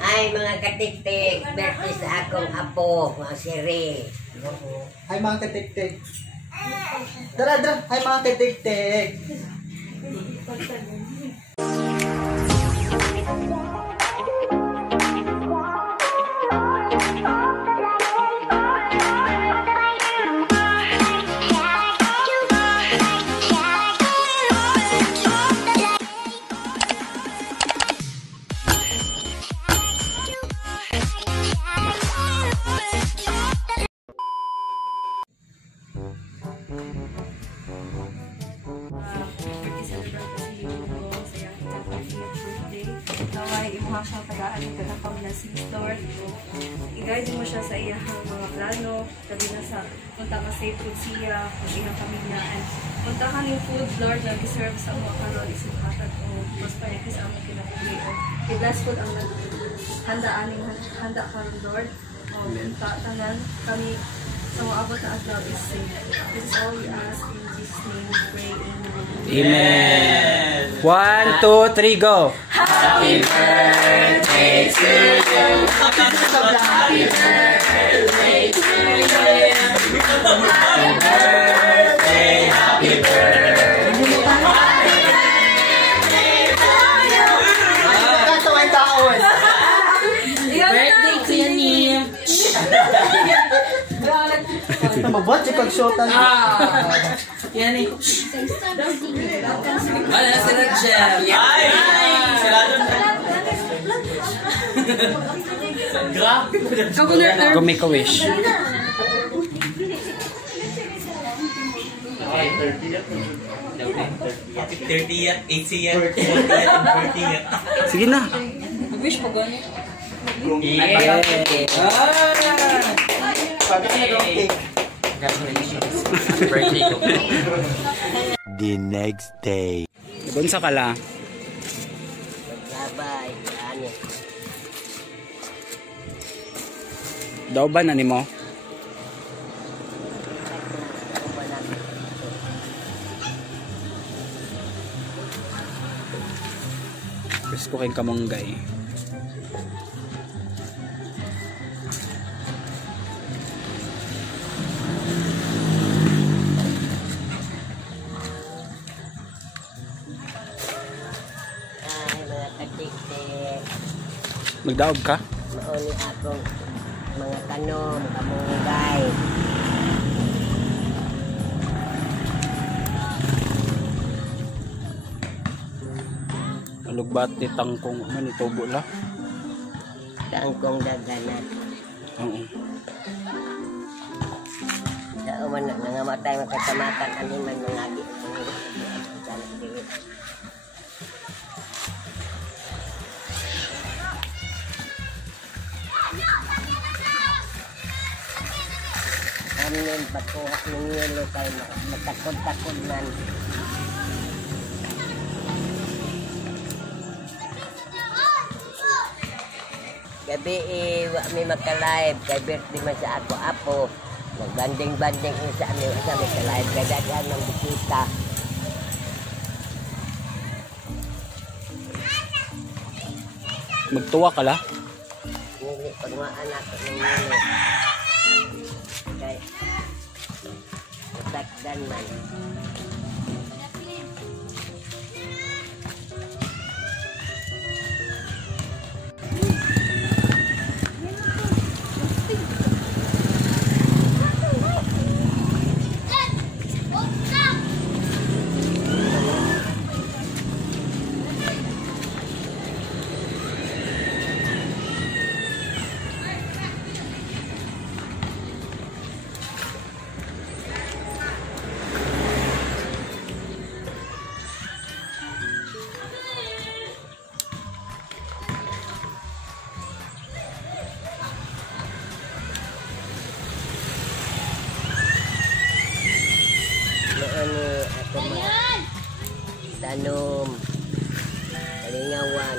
Ay, mga katiktik, birthday sa akong apo, mga siri. Ay, mga katiktik. Dara, dara. Ay, mga katiktik. Imuha siya tagaan ng katapang na si Lord. I-guide mo siya sa iyang mga plano. Sabi na sa punta ka safe food siya, kung iyang pamilya. And punta ka ng food, Lord, na deserve sa mga karon isang hatag o mas payakis ang mga kinapili. I-bless food ang handa ka, Lord. O punta tanan kami sa mga abot na adlaw is safe. This is all we ask in Jesus' name we pray. Amen. 1, 2, 3, go. Happy birthday to you. Happy birthday to you. Happy birthday, happy birthday. Birthday ko yan niya. Mabot si pag-shotan. Yan eh. Ano sila Jeff? Ay! Sila doon. Grabe. Go make a wish. Okay, 30th, 80th, 40th, and 40th. Sige na. Wish mo gano'n. Birthday ko. The next day. Bunsa ka la? Labay, ano. Daw ba na nimo? Gusto ko kayong kamunggay. Magdaog ka? Mauni akong mga tanom, kamunggay. Alugbat ni tangkong man itubo la. Tangkong daganan. Oo. Sa uman na nangamatay makatamatan animan mga agi. Amin pagkuha ng yelo tayo matakod-takod man. Gabi wa mi maka-live kay birthday man sa ako apo. Nagbanding-banding sa amin sa maka-live kay daghan ng bisita. Magtuwa ka la? Nili pagmaan ako ng yelo. Kay takdan man. Ako mga tanom, kalingawan,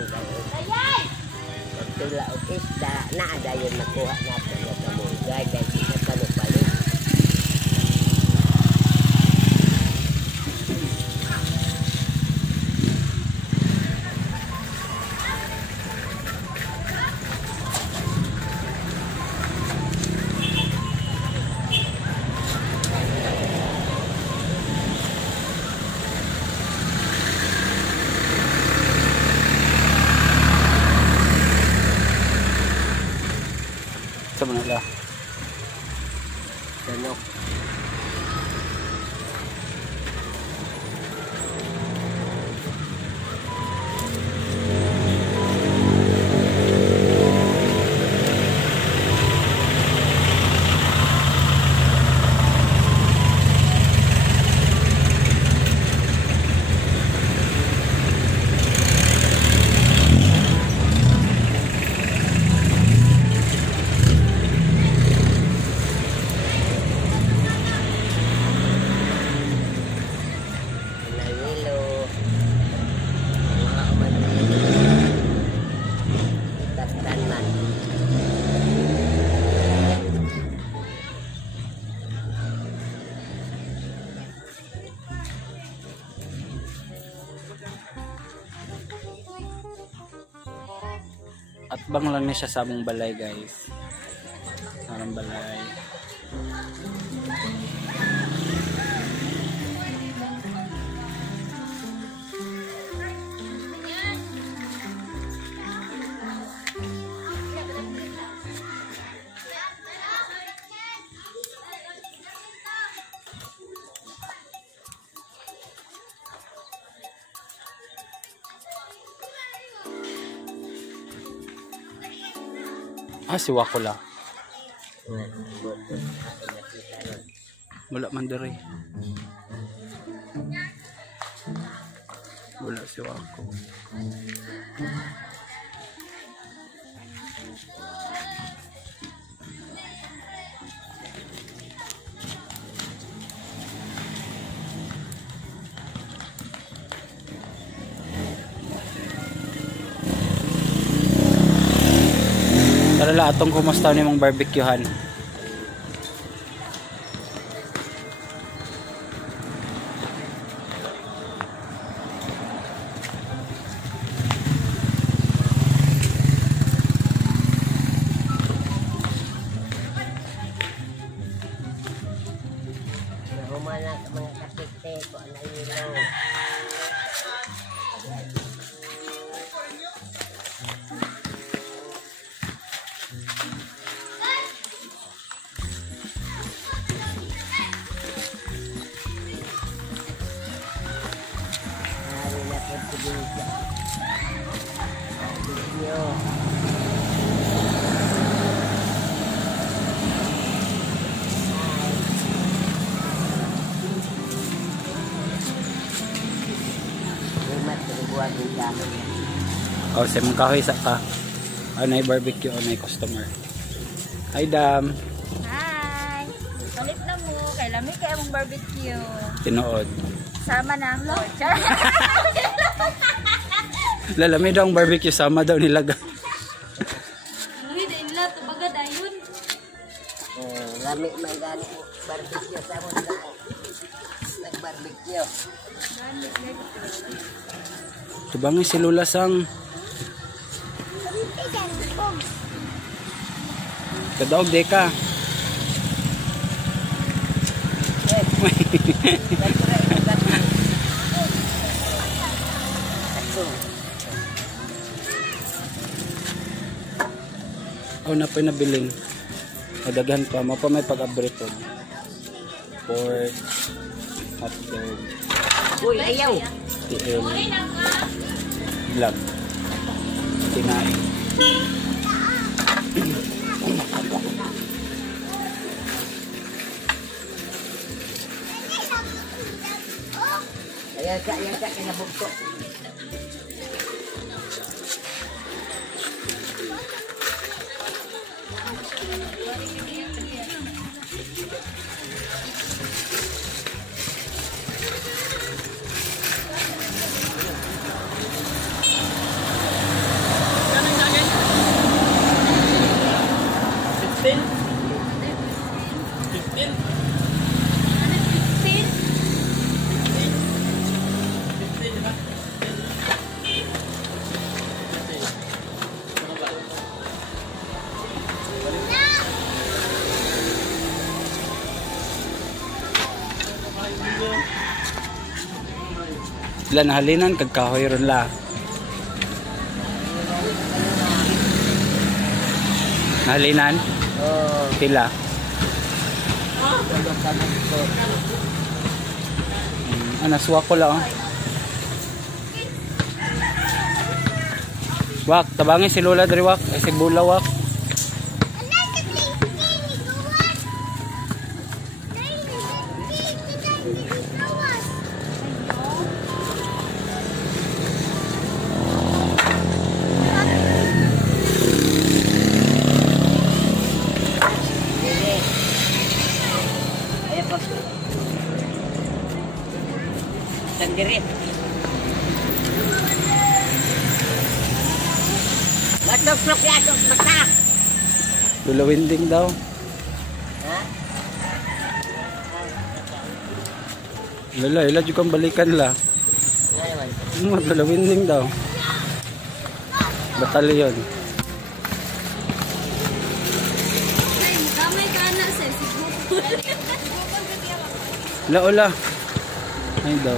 pagtula o isda, naada yun makuha natin na kamunggay dahil sila panupalit. sa Manila. Tanok. At bang lang ni siya sa among balay guys. Among balay. Si Wakula. Wala man diri. Wala si Wako. Tara la atong kumusta ni mong barbecuehan. Humana ka mga katikte ko na ilaw. O, sa mong kahoy sa ka. Ano ay barbecue, ano ay customer. Hi, Dam. Hi! Palit na mo. Kay lamig kaya mong barbecue. Tinuod. Sama na ang Lord. Lalami daw ang barbecue, sama daw nilaga. Uy, dahil lahat. Baga dayon. Lami man gani barbecue sa mo nag-barbecue. Tubangin si Lula Sang. Kadaog de ka. Oh, na po nabiling. Madaghan pa, mapa may pag-abrito. Pork, hotdog, Uy, ayaw. TL, vlog, tinain. Ayan ka, kinabugto. Sila nahalinan, kagkahoy ron la. Nahalinan? Oh, Pila. tulog ka mo. Naswa ko lang. Wak, tabangi si Lola dari wak. Ay si Bula wak. Ayan po. Sandiri. Matok-tok yatok mata. Lula Winding daw. Ha? Lula, ila juga kang balikan la. Ngayon. Lula Winding daw. Batalyon. Kamay ka na sa Ula. Ay daw.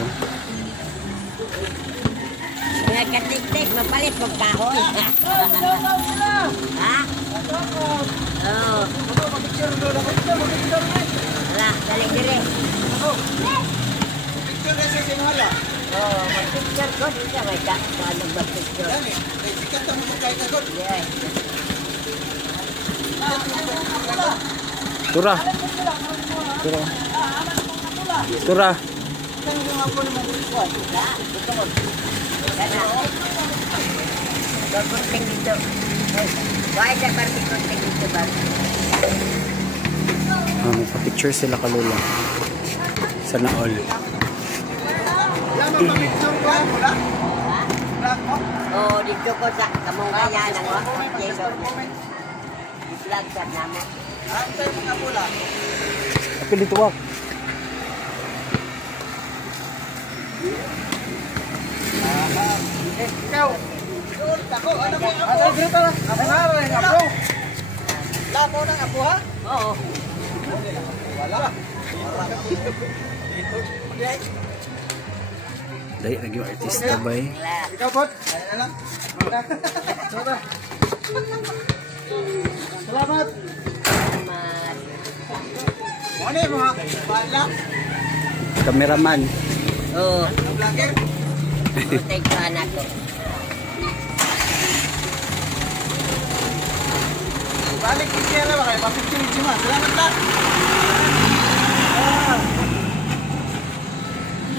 Mga katik-tik, mapalit magkahon. Ha? Oo. Wala, dali dire. Picture na siya sinuhala. Oo, mag-picture ko. Di siya may kaano mag-picture. Dami. Sikat na mo kahit agad. Yes. Tura. Tura. Kunting dito. Why ka party kunting dito ba? Nagpa-picture sila ka Lola. Sana all. Oo, dito ko sa kamungkaya ng mga kilo. I-vlog sa namin. Antay mga pula. Tapi dito wak. Ikaw. Ako, ano mo yung apo? Dito na. Ako nga rin, apo. Lapo ng apo ha? Oo. Wala. Dahil lagi yung artista ba eh. Wala. Ikaw po. Ayan na lang. Salamat. Salamat. Salamat. Ano yung mga bala? Cameraman. Oo. Ang vlogger? Take ko anak ko. Balik picture na ba kayo? Papicture si Ma. Salamat lang.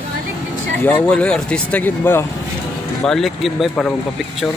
Balik din siya. Yawal eh, artista gid ba? Balik gid ba para magpa-picture?